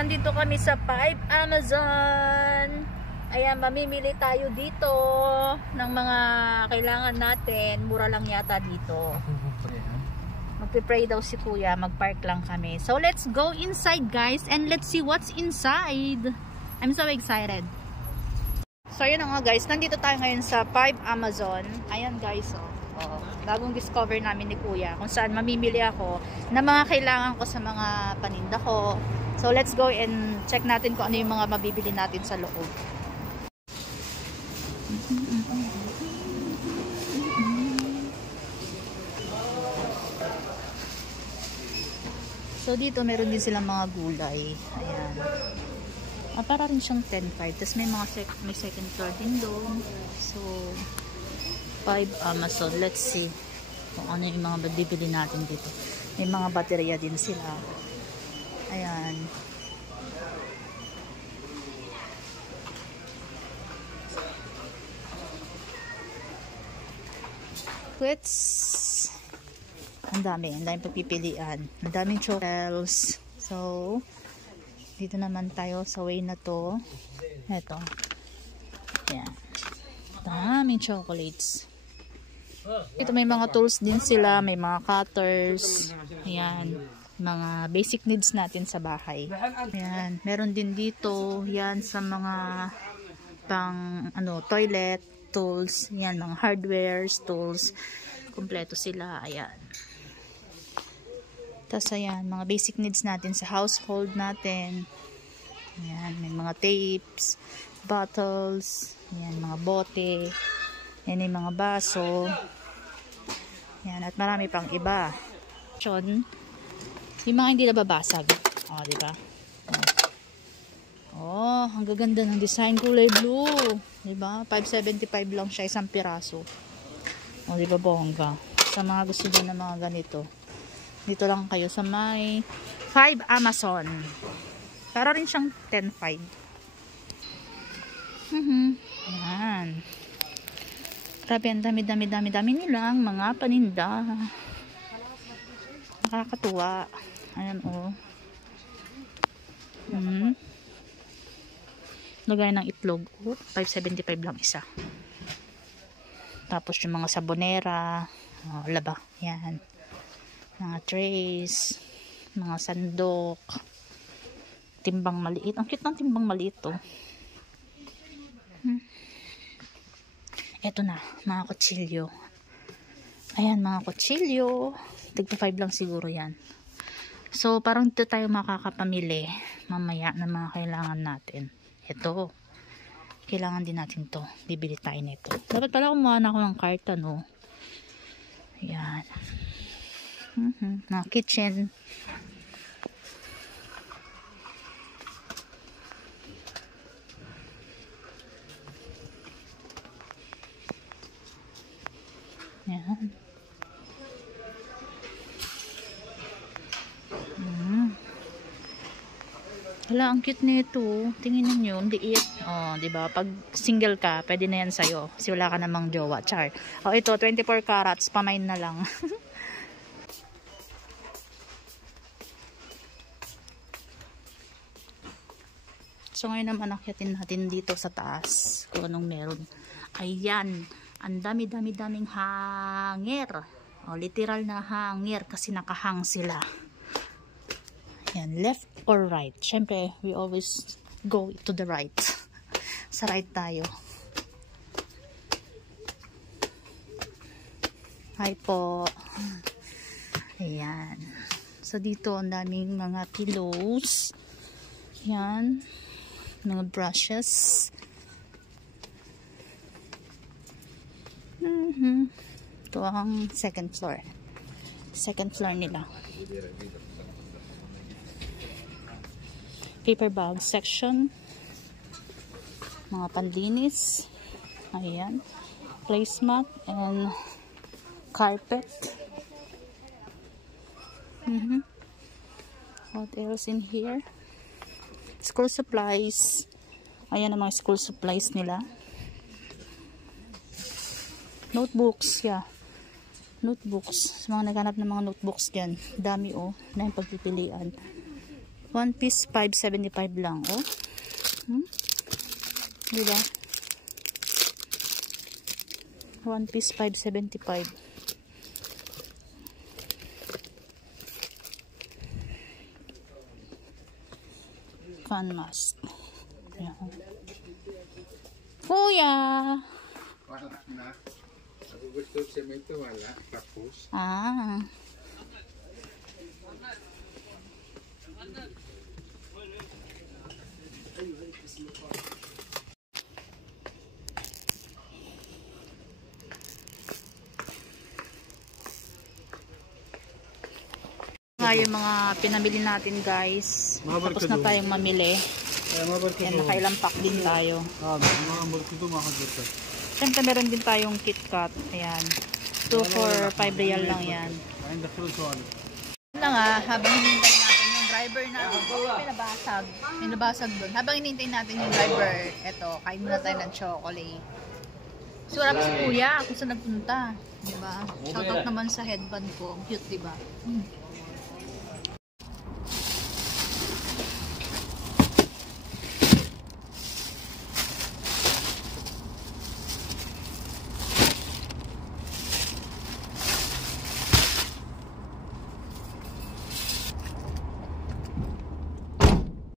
nandito kami sa 5 Amazon. Ayan, mamimili tayo dito ng mga kailangan natin. Mura lang yata dito. Magpipray daw si kuya, magpark lang kami. So let's go inside guys and let's see what's inside. I'm so excited. So yun nga guys, nandito tayo ngayon sa 5 Amazon. Ayan guys, bagong discover namin ni kuya kung saan mamimili ako ng mga kailangan ko sa mga paninda ko. So let's go and check natin kung ano yung mga mabibili natin sa loob. So dito meron din silang mga gulay. Ayan. Para rin siyang 10.5. Tapos may second floor din doon. So 5 Amazon. Let's see kung ano yung mga bibili natin dito. May mga baterya din sila. Ayan. Quits. Ang daming pagpipilian. Ang daming chocolates. So, dito naman tayo sa way na to. Ito. Ayan. Daming chocolates. Ito may mga tools din sila. May mga cutters. Ayan. Mga basic needs natin sa bahay. Ayan. Meron din dito. Yan sa mga pang toilet tools. Yan. Mga hardwares, tools. Kompleto sila. Ayan. Tapos ayan. Mga basic needs natin sa household natin. Ayan. May mga tapes, bottles. Ayan. Mga bote. Ayan yung mga baso. Ayan. At marami pang iba. Yung mga hindi nababasag. O, diba? Oh, ang gaganda ng design. Kulay blue. Diba? 5.75 lang siya. Isang piraso. O, diba bongga? Sa mga gusto din ng mga ganito. Dito lang kayo sa may 5 Amazon. Para rin siyang 10.5. Ayan. Grabe, ang dami nilang mga paninda. Nakakatuwa. Ayan Lagay ng itlog. 5.75 lang isa. Tapos yung mga sabonera. Laba. Yan. Mga trays. Mga sandok. Timbang maliit. Ang cute ng timbang maliit to. Eto na. Mga kutsilyo. Ayan, mga kutsilyo. Tigpa 5 lang siguro yan. So, parang dito tayo makakapamili mamaya ng mga kailangan natin. Ito. Kailangan din natin to. Bibili tayo nito. Dapat pala kumuha na ako ng karton, no? Ayan. Mga kitchen. Ayan. Hala, ang cute nito. Tingnan niyo, liit. Oh, 'di ba? Pag single ka, pwede na 'yan sa iyo. Kasi wala ka namang jowa, char. Oh, ito 24 carats, pamain na lang. So ngayon naman akyatin natin dito sa taas kung anong meron. Ayan, ang daming hanger. Oh, literal na hanger kasi nakahang sila. Yan, left or right. Siyempre, we always go to the right. Sa right tayo. Hi po. Ayan. So, dito ang daming mga pillows. Yan. Mga brushes. Ito ang second floor. Second floor nila. Paper bag section. Mga panlinis. Ayan. Placemat and carpet. What else in here? School supplies. Ayan ang mga school supplies nila. Notebooks, yeah. Notebooks. Sa mga naghanap ng mga notebooks dyan. Dami na yung pagpipilian. One piece 5.75 lang, oh. Diba? One piece 5.75. Fan mask. Ayan. Kuya! Wala na. Ako gusto semento wala. Tapos. Ah. Nga yung mga pinamili natin, guys. Tapos na tayong mamili. Ayan, nakailang pack din tayo. Siyempre meron din tayong KitKat. Ayan. 2 for 5 real lang yan. Na nga, habang hinintay natin yung driver natin. Pinabasag. Pinabasag doon. Habang hinintay natin yung driver, eto, kain muna tayo ng chocolate. Surap si kuya kung saan nagpunta. Diba? Shoutout naman sa headband ko. Cute, diba?